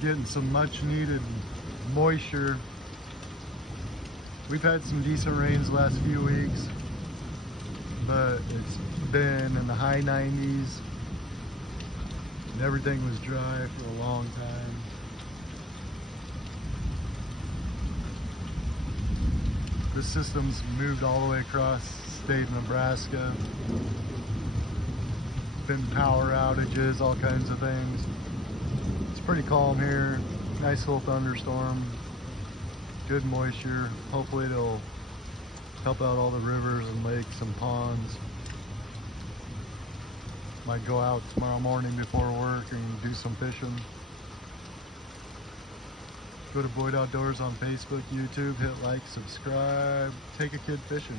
getting some much needed moisture. We've had some decent rains the last few weeks, but it's been in the high 90s and everything was dry for a long time. The system's moved all the way across the state of Nebraska. Been power outages, all kinds of things. It's pretty calm here. Nice little thunderstorm. Good moisture. Hopefully it'll help out all the rivers and lakes and ponds. Might go out tomorrow morning before work and do some fishing. Go to Boyd Outdoors on Facebook, YouTube, hit like, subscribe, take a kid fishing.